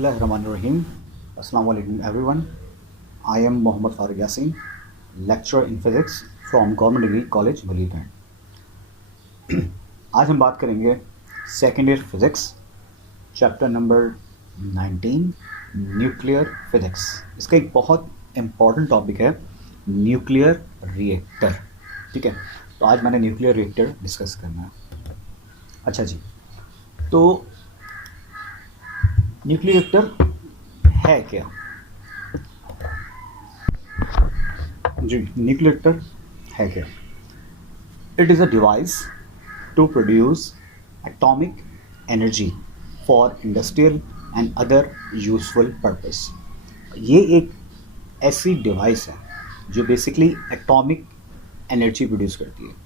Bismillahirrahmanirrahim. Assalamu alaikum everyone. I am Mohammad Farooq Yaseen, lecturer in physics from Government Degree College Malir. आज हम बात करेंगे second year physics chapter number 19 nuclear physics. इसका एक बहुत important topic है nuclear reactor. ठीक है, तो आज मैंने न्यूक्लियर रिएक्टर डिस्कस करना है। अच्छा जी, तो न्यूक्लियर रिएक्टर है क्या जी? न्यूक्लियर रिएक्टर है क्या? It is a device to produce atomic energy for industrial and other useful purpose. ये एक ऐसी डिवाइस है जो बेसिकली एटॉमिक एनर्जी प्रोड्यूस करती है।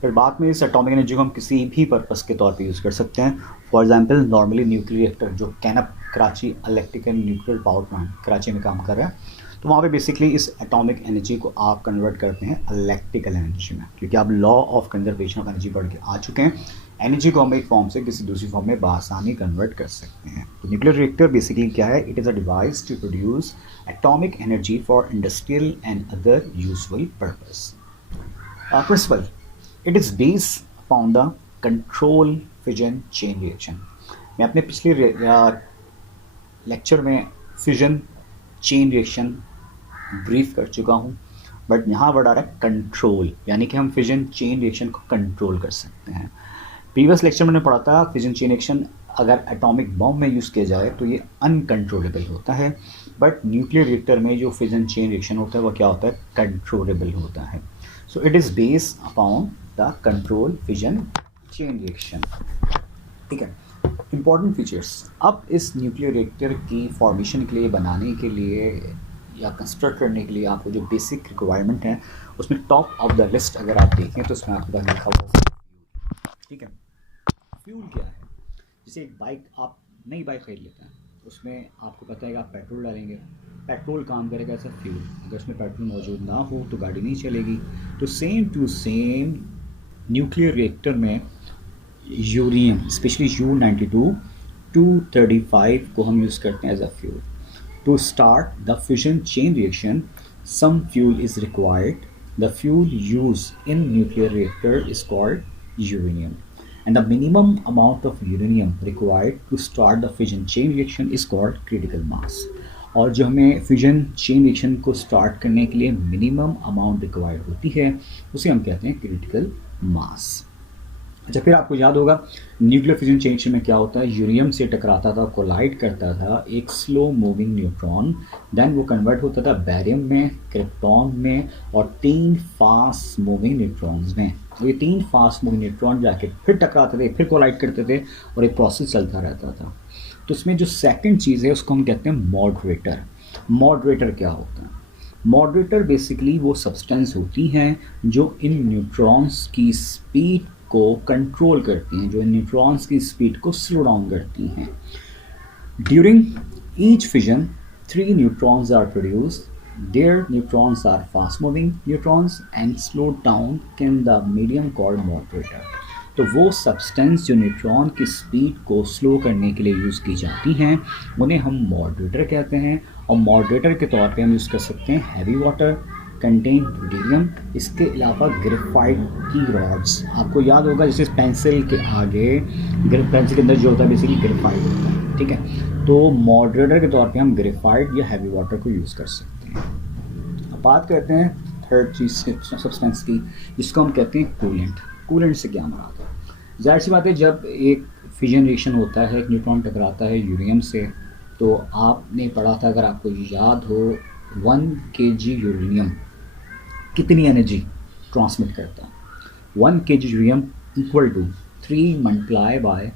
फिर बाद में इस एटॉमिक एनर्जी को हम किसी भी पर्पस के तौर पे यूज़ कर सकते हैं। For example normally nuclear reactor जो कैनट Karachi electrical nuclear power plant Karachi में काम कर रहा है, तो वहाँ पे बेसिकली इस एटॉमिक एनर्जी को आप कन्वर्ट करते हैं इलेक्ट्रिकल एनर्जी में, क्योंकि आप law of conservation of energy पढ़ के आ चुके हैं। एनर्जी को हम एक फॉर्म से किसी दूसरी फॉर्म में बआसानी कन्वर्ट कर सकते हैं। तो न्यूक्लियर रिएक्टर बेसिकली क्या है? It is a device to produce atomic energy for industrial and other useful purpose. Principle, it is based upon the control fission chain reaction. मैं अपने पिछले लेक्चर में फिजन चेन रिएक्शन ब्रीफ कर चुका हूँ, but यहाँ वर्ड आ रहा है कंट्रोल, यानी कि हम फिजन चेन रिएक्शन को कंट्रोल कर सकते हैं। प्रीवियस लेक्चर में मैंने पढ़ा था फिजन चेन रिएक्शन अगर एटॉमिक बॉम्ब में यूज़ किया जाए तो ये अनकंट्रोलेबल होता है, बट न्यूक्लियर रिएक्टर में जो फिजन चेन रिएक्शन होता है वो क्या होता है? कंट्रोलेबल होता है। So it is based upon the control fission chain reaction. ठीक है, इंपॉर्टेंट फीचर्स। अब इस न्यूक्लियर रिएक्टर की फॉर्मेशन के लिए, बनाने के लिए या कंस्ट्रक्ट करने के लिए आपको जो बेसिक रिक्वायरमेंट है उसमें टॉप ऑफ द लिस्ट अगर आप देखें तो उसमें आपके पास लिखा हुआ है। ठीक है, फ्यूल क्या है? जैसे एक बाइक, आप नई बाइक खरीद लेते हैं, उसमें आपको पता है कि आप पेट्रोल डालेंगे, पेट्रोल काम करेगा एज अ फ्यूल। अगर उसमें पेट्रोल मौजूद ना हो तो गाड़ी नहीं चलेगी। तो same to same nuclear reactor में यूरेनियम, स्पेशली U-92 235 को हम यूज़ करते हैं as a fuel. To start the fission chain reaction some fuel is required. The fuel use in nuclear reactor is called uranium, and the minimum amount of uranium required to start the fission chain reaction is called critical mass। और जो हमें fission chain reaction को start करने के लिए minimum amount required होती है उसे हम कहते हैं क्रिटिकल मास। अच्छा, फिर आपको याद होगा न्यूक्लियर फिजन चेन रिएक्शन में क्या होता है? यूरेनियम से टकराता था, कोलाइड करता था एक स्लो मूविंग न्यूट्रॉन, देन वो कन्वर्ट होता था बैरियम में, क्रिप्टॉन में और 3 फास्ट मूविंग न्यूट्रॉन्स में। तो ये 3 फास्ट मूविंग न्यूट्रॉन जाके फिर टकराते थे, फिर कोलाइड करते थे और एक प्रोसेस चलता रहता था। तो उसमें जो सेकंड चीज़ है उसको हम कहते हैं मॉडरेटर। मॉडरेटर क्या होता है? मॉडरेटर बेसिकली वो सब्सटेंस होती हैं जो इन न्यूट्रॉन्स की स्पीड को कंट्रोल करती हैं, जो इन न्यूट्रॉन्स की स्पीड को स्लो डाउन करती हैं। During each fission 3 neutrons are produced. Their neutrons are fast moving neutrons and slowed down in the medium called moderator। तो वो सब्सटेंस जो न्यूट्रॉन की स्पीड को स्लो करने के लिए यूज़ की जाती हैं उन्हें हम मॉडरेटर कहते हैं। और मॉडरेटर के तौर पे हम यूज़ कर सकते हैं हैवी वाटर कंटेन ड्यूटेरियम, इसके अलावा ग्रेफाइट की रॉड्स। आपको याद होगा जैसे पेंसिल के आगे, पेंसिल के अंदर जो होता है बेसिकली ग्रेफाइट होता है। ठीक है, तो मॉडरेटर के तौर पे हम ग्रेफाइट या हैवी वाटर को यूज़ कर सकते हैं। अब बात करते हैं थर्ड चीज़ सब्सटेंस की, जिसको हम कहते हैं कूलेंट। कूलेंट से क्या मराद है? जाहिर सी बात है, जब एक फिजन रिएक्शन होता है, एक न्यूट्रॉन टकराता है यूरेनियम से, तो आपने पढ़ा था, अगर आपको याद हो, 1 kg यूरेनियम कितनी एनर्जी ट्रांसमिट करता है? 1 kg uranium equal to 3 multiply by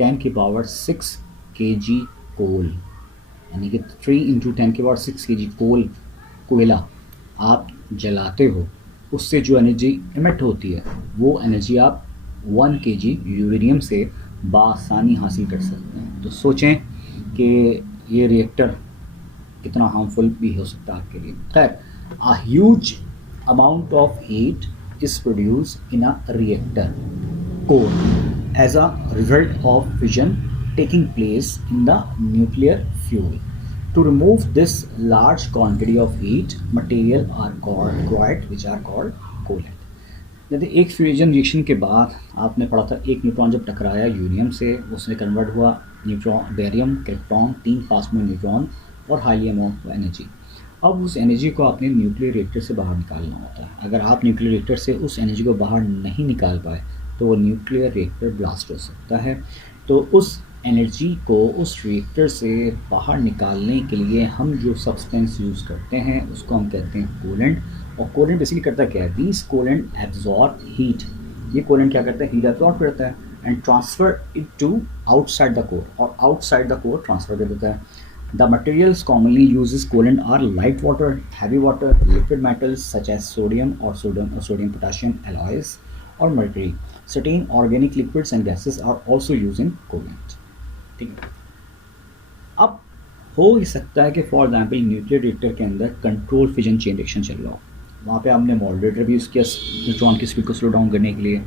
10⁶ kg coal, यानी कि 3 × 10⁶ kg कोयला आप जलाते हो, उससे जो एनर्जी इमिट होती है वो एनर्जी आप 1 kg यूरेनियम से बआसानी हासिल कर सकते हैं। तो सोचें कि ये रिएक्टर कितना हार्मफुल भी हो सकता है आपके लिए। खैर, a huge amount of heat is produce in a reactor core as a result of fission taking place in the nuclear fuel. To remove this large quantity of heat, material are called required, which are called coolant. जैसे एक fusion reaction के बाद आपने पढ़ा था, एक neutron जब टकराया यूरेनियम से, उसमें कन्वर्ट हुआ neutron, barium, krypton, 3 fast moving neutron और हाईली अमाउंट ऑफ एनर्जी। अब उस एनर्जी को आपने न्यूक्लियर रिएक्टर से बाहर निकालना होता है। अगर आप न्यूक्लियर रिएक्टर से उस एनर्जी को बाहर नहीं निकाल पाए तो वो न्यूक्लियर रिएक्टर ब्लास्ट हो सकता है। तो उस एनर्जी को उस रिएक्टर से बाहर निकालने के लिए हम जो सब्सटेंस यूज़ करते हैं उसको हम कहते हैं कूलेंट। और कूलेंट बेसिकली करता क्या है, दिस कूलेंट एब्जॉर्ब हीट। ये कूलेंट क्या करता है, हीट एब्जॉर्ब करता है and transfer it to outside the core, और आउटसाइड द कोर ट्रांसफर कर देता है। The materials commonly used as coolant are light water, heavy water, liquid metals such as sodium or sodium potassium alloys or mercury. Certain organic liquids and gases are also used in coolant. ठीक है। अब हो ही सकता है कि for example nuclear reactor के अंदर control fission chain reaction चल रहा हो, वहाँ पे हमने मॉडरेटर भी यूज़ किया न्यूट्रॉन की स्पीड को स्लो डाउन करने के लिए,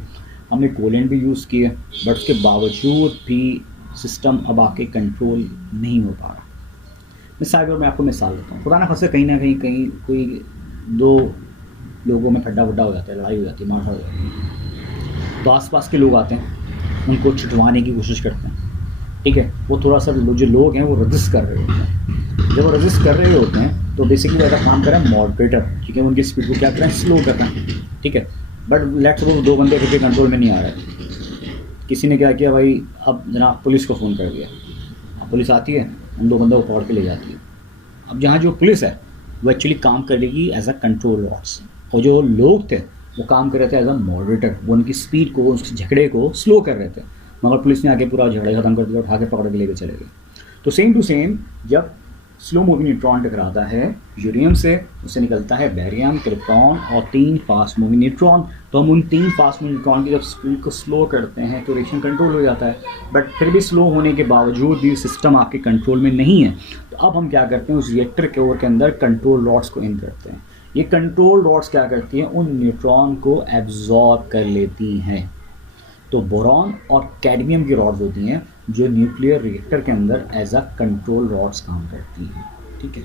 हमने कूलेंट भी यूज़ किया, बट उसके बावजूद भी सिस्टम अब आके कंट्रोल नहीं हो पा रहा। मिसाल मैं आपको मिसाल देता हूँ, खुदा ना खासा कहीं ना कहीं कोई दो लोगों में खड्डा वड्डा हो जाता है, लड़ाई हो जाती है, मार हो जाती है, तो आसपास के लोग आते हैं, उनको छुटवाने की कोशिश करते हैं। ठीक है, वो थोड़ा सा जो लोग हैं वो रजिस्ट कर रहे होते हैं। जब वो रजिस्ट कर रहे होते हैं तो बेसिकली वो ऐसा काम करें मॉडरेटर, ठीक है, उनकी स्पीड को क्या करें, स्लो करें। ठीक है, बट लेट्स सपोज 2 बंदे करके कंट्रोल में नहीं आ रहे, किसी ने क्या किया भाई, अब जनाब पुलिस को फ़ोन कर दिया, अब पुलिस आती है, उन 2 बंदों को पकड़ के ले जाती है। अब जहाँ जो पुलिस है वो एक्चुअली काम करेगी एज अ कंट्रोल लॉर्ड्स, और जो लोग थे वो काम कर रहे थे एज अ मॉडरेटर, वो उनकी स्पीड को, उस झगड़े को स्लो कर रहे थे। मगर पुलिस ने आके पूरा झगड़ा ख़त्म कर दिया, उठा के पकड़ के लेके चले गए। तो सेम टू सेम जब स्लो मूविंग न्यूट्रॉन टकराता है यूरेनियम से, उससे निकलता है बेरियम, क्रिप्टॉन और 3 फास्ट मूविंग न्यूट्रॉन। तो हम उन 3 फास्ट मूविंग न्यूट्रॉन की जब स्पीड को स्लो करते हैं तो रिएक्शन कंट्रोल हो जाता है। बट फिर भी स्लो होने के बावजूद भी सिस्टम आपके कंट्रोल में नहीं है, तो अब हम क्या करते हैं, उस रिएक्टर के ओर के अंदर कंट्रोल रॉड्स को इन करते हैं। ये कंट्रोल रॉड्स क्या करती हैं, उन न्यूट्रॉन को एब्जॉर्ब कर लेती हैं। तो बोरॉन और कैडमियम की रॉड्स होती हैं जो न्यूक्लियर रिएक्टर के अंदर एज अ कंट्रोल रॉड्स काम करती हैं। ठीक है,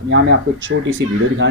अब यहाँ मैं आपको एक छोटी सी वीडियो दिखाना